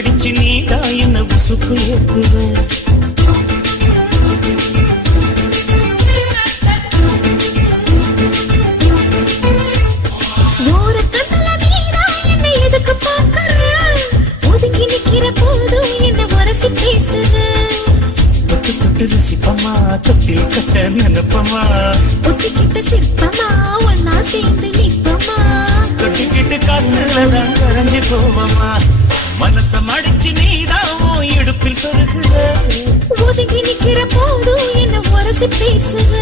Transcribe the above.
அடிச்சு நீதான் என்ன உசுப்பு ஏத்துவ. தொட்டு தொட்டு ரசிப்பமா தொட்டில் கட்ட நினைப்பமா ஒட்டிக்கிட்ட சிற்பமா ஒன்னா சேர்ந்து நிற்பமா தொட்டிக்கிட்டு கண்ணுலதான் கரைஞ்சு போவமா மனச மடிச்சு நீதான் இடுப்பில் சொருகுற ஒதுங்கி நிக்கிற போதும் என்ன உரசி பேசுற